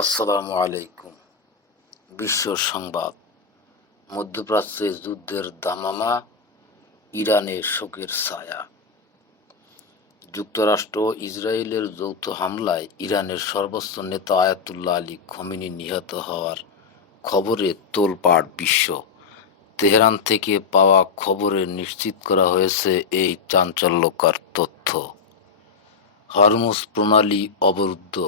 আসসালামু আলাইকুম। বিশ্ব সংবাদ। মধ্যপ্রাচ্যে যুদ্ধের দামামা, ইরানে শোকের ছায়া। যুক্তরাষ্ট্র ও ইসরায়েলের যৌথ হামলায় ইরানের সর্বোচ্চ নেতা আয়াতুল্লাহ আলী খোমেনি নিহত হওয়ার খবরে তোলপাড় বিশ্ব। তেহরান থেকে পাওয়া খবরে নিশ্চিত করা হয়েছে এই চাঞ্চল্যকর তথ্য। হরমুজ প্রণালী অবরুদ্ধ।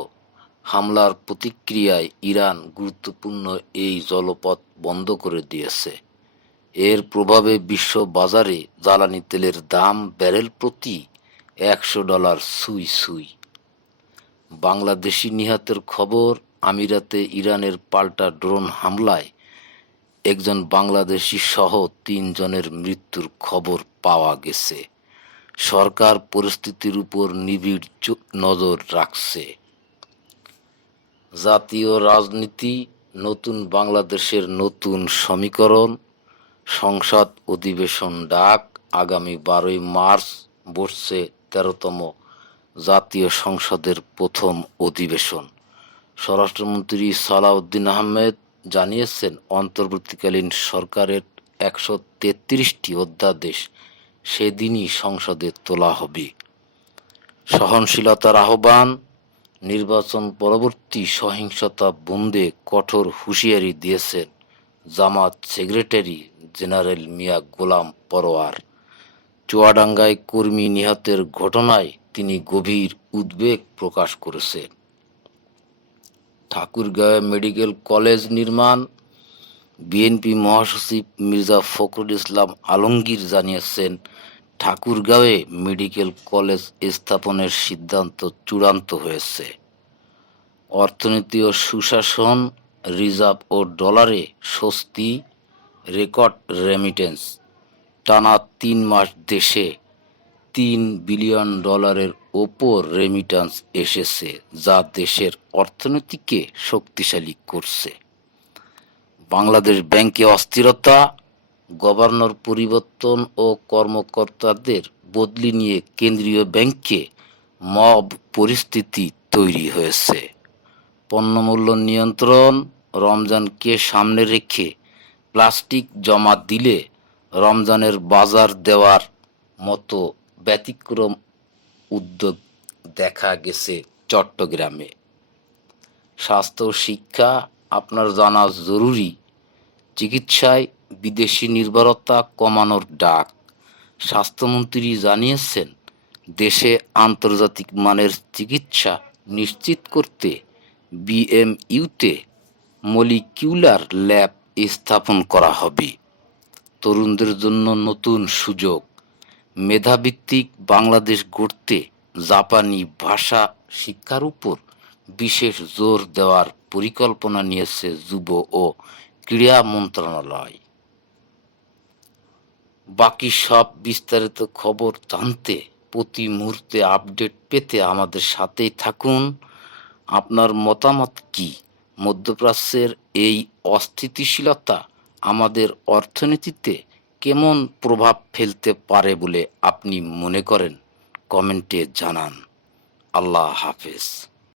হামলার প্রতিক্রিয়ায় ইরান গুরুত্বপূর্ণ এই জলপথ বন্ধ করে দিয়েছে। এর প্রভাবে বিশ্ব বাজারে জ্বালানি তেলের দাম ব্যারেল প্রতি $100 ছুঁই ছুঁই। বাংলাদেশি নিহতের খবর। আমিরাতে ইরানের পাল্টা ড্রোন হামলায় একজন বাংলাদেশি সহ 3 জনের মৃত্যুর খবর পাওয়া গেছে। সরকার পরিস্থিতির উপর নিবিড় নজর রাখছে। জাতীয় রাজনীতি, নতুন বাংলাদেশের নতুন সমীকরণ। সংসদ অধিবেশন ডাক। আগামী 12ই মার্চ বসছে 13তম জাতীয় সংসদের প্রথম অধিবেশন। স্বরাষ্ট্রমন্ত্রী সালাউদ্দিন আহমেদ জানিয়েছেন, অন্তর্বর্তীকালীন সরকারের 133টি অধ্যাদেশ সেদিনই সংসদে তোলা হবে। সহনশীলতার আহ্বান। নির্বাচন পরবর্তী সহিংসতা বন্ধে কঠোর হুঁশিয়ারি দিয়েছেন জামাত সেক্রেটারি জেনারেল মিয়া গোলাম পরোয়ার। চুয়াডাঙ্গায় কর্মী নিহতের ঘটনায় তিনি গভীর উদ্বেগ প্রকাশ করেছেন। ঠাকুরগাঁওয়ে মেডিকেল কলেজ নির্মাণ। বিএনপি মহাসচিব মির্জা ফখরুল ইসলাম আলমগীর জানিয়েছেন, ঠাকুরগাঁওয়ে মেডিকেল কলেজ স্থাপনের সিদ্ধান্ত চূড়ান্ত হয়েছে। অর্থনীতি ও সুশাসন। রিজার্ভ ও ডলারে স্বস্তি। Record remittance. টানা 3 মাস দেশে $3 বিলিয়ন ওপর রেমিটেন্স এসেছে, যা দেশের অর্থনীতিকে শক্তিশালী করছে। বাংলাদেশ ব্যাংকে অস্থিরতা। গভর্নর পরিবর্তন ও কর্মকর্তাদের বদলি নিয়ে কেন্দ্রীয় ব্যাংকে মব পরিস্থিতি তৈরি হয়েছে। পণ্যমূল্য নিয়ন্ত্রণ। রমজানকে সামনে রেখে প্লাস্টিক জমা দিলে রমজানের বাজার দেওয়ার মতো ব্যতিক্রম উদ্যোগ দেখা গেছে চট্টগ্রামে। স্বাস্থ্য ও শিক্ষা আপনার জানা জরুরি। চিকিৎসায় বিদেশি নির্ভরতা কমানোর ডাক। স্বাস্থ্যমন্ত্রী জানিয়েছেন, দেশে আন্তর্জাতিক মানের চিকিৎসা নিশ্চিত করতে বিএমইউতে মলিকিউলার ল্যাব স্থাপন করা হবে। তরুণদের জন্য নতুন সুযোগ। মেধাভিত্তিক বাংলাদেশ গড়তে জাপানি ভাষা শিক্ষার উপর বিশেষ জোর দেওয়ার পরিকল্পনা নিয়েছে যুব ও ক্রীড়া মন্ত্রণালয়। বাকি সব বিস্তারিত খবর জানতে, প্রতি মুহূর্তে আপডেট পেতে আমাদের সাথেই থাকুন। আপনার মতামত কি? মধ্যপ্রাচ্যের এই অস্থিতিশীলতা আমাদের অর্থনীতিতে কেমন প্রভাব ফেলতে পারে বলে আপনি মনে করেন? কমেন্টে জানান। আল্লাহ হাফেজ।